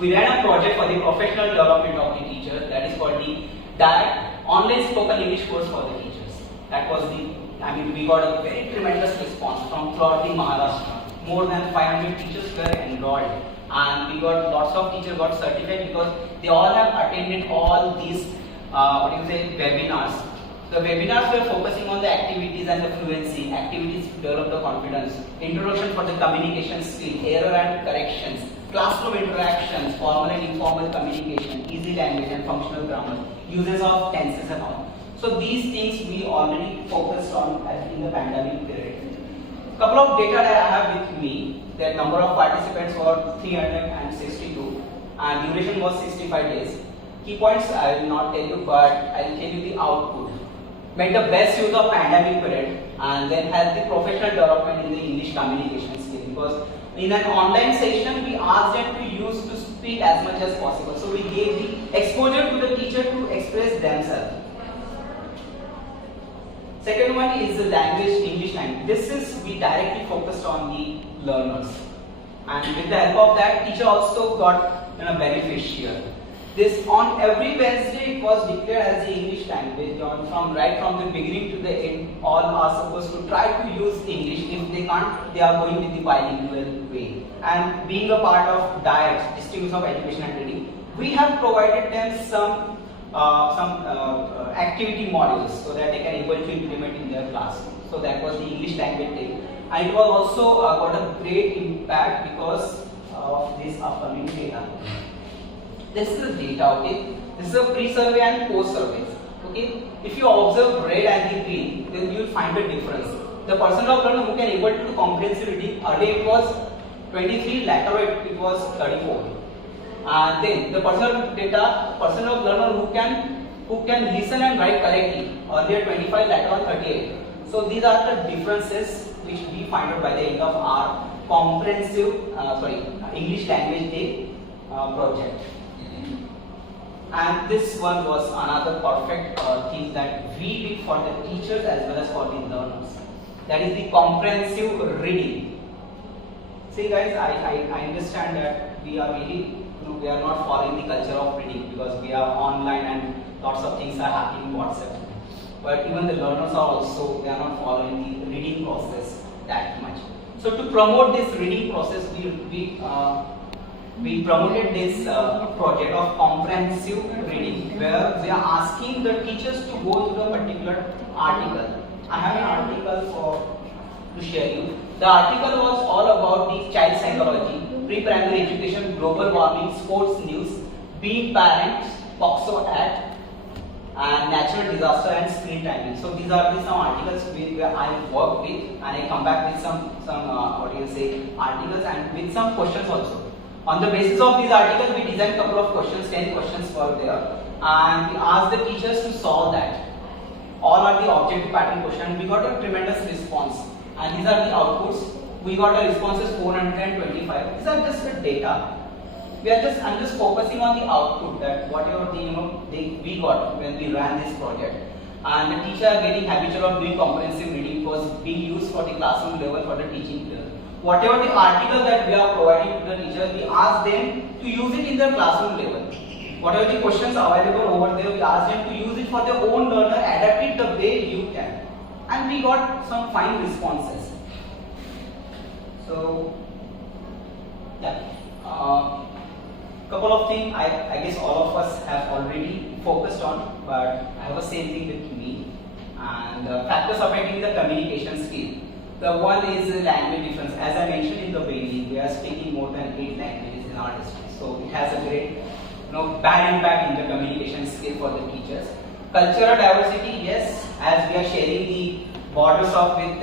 We ran a project for the professional development of the teacher, that is called the DIET, online spoken English course for the teachers. That was we got a very tremendous response from throughout the Maharashtra. More than 500 teachers were enrolled, and we got lots of teachers got certified because they all have attended all these webinars. The webinars were focusing on the activities and the fluency, activities to develop the confidence, introduction for the communication skill, error and corrections, classroom interactions, formal and informal communication, easy language and functional grammar, uses of tenses and all. So these things we already focused on in the pandemic period. Couple of data that I have with me. The number of participants were 362 and duration was 65 days. Key points I will not tell you, but I will tell you the output. Made the best use of pandemic period and then helped the professional development in the English communication skill, because in an online session we asked them to speak as much as possible. So we gave the exposure to the teacher to express themselves. Second one is the language, English language. This is we directly focused on the learners, and with the help of that, teacher also got benefit here. This on every Wednesday it was declared as the English language. Right from the beginning to the end, all are supposed to try to use English. If they can't, they are going with the bilingual way. And being a part of DIET, District of Education and Training, we have provided them some activity modules so that they can able to implement in their classroom. So that was the English language thing, and it was also got a great impact because of this upcoming data. This is the data, okay. This is a pre-survey and post-survey. Okay, if you observe red and the green, then you will find the difference. The percent of learner who can able to do comprehensive reading, earlier it was 23, later it was 34. And then the percent of learner who can listen and write correctly, earlier 25, later on 38. So these are the differences which we find out by the end of our comprehensive English language day project. And this one was another perfect thing that we did for the teachers as well as for the learners. That is the comprehensive reading. See guys, I understand that we are not following the culture of reading because we are online and lots of things are happening in WhatsApp. But even the learners are also, they are not following the reading process that much. So to promote this reading process, we promoted this project of comprehensive reading, where we are asking the teachers to go through a particular article. I have an article to share you. The article was all about the child psychology, pre-primary education, global warming, sports news, being parents, POCSO Act, and natural disaster and screen timing. So these are some articles where I work with, and I come back with some articles and with some questions also. On the basis of these articles, we designed a couple of questions, 10 questions were there, and we asked the teachers to solve that. All are the objective pattern questions. We got a tremendous response, and these are the outputs. We got a responses 425. These are just the data. I'm just focusing on the output, that whatever we got when we ran this project. And the teacher are getting habitual of doing comprehensive reading was being used for the classroom level for the teaching level. Whatever the article that we are providing to the teachers, we ask them to use it in their classroom level. Whatever the questions available over there, we ask them to use it for their own learner, adapt it the way you can. And we got some fine responses. So, yeah. Couple of things I guess all of us have already focused on, but I have the same thing with me. And factors affecting the communication skill. The one is the language difference. As I mentioned in the beginning, we are speaking more than 8 languages in our district. So it has a great bad impact in the communication skill for the teachers. Cultural diversity, yes, as we are sharing the borders of with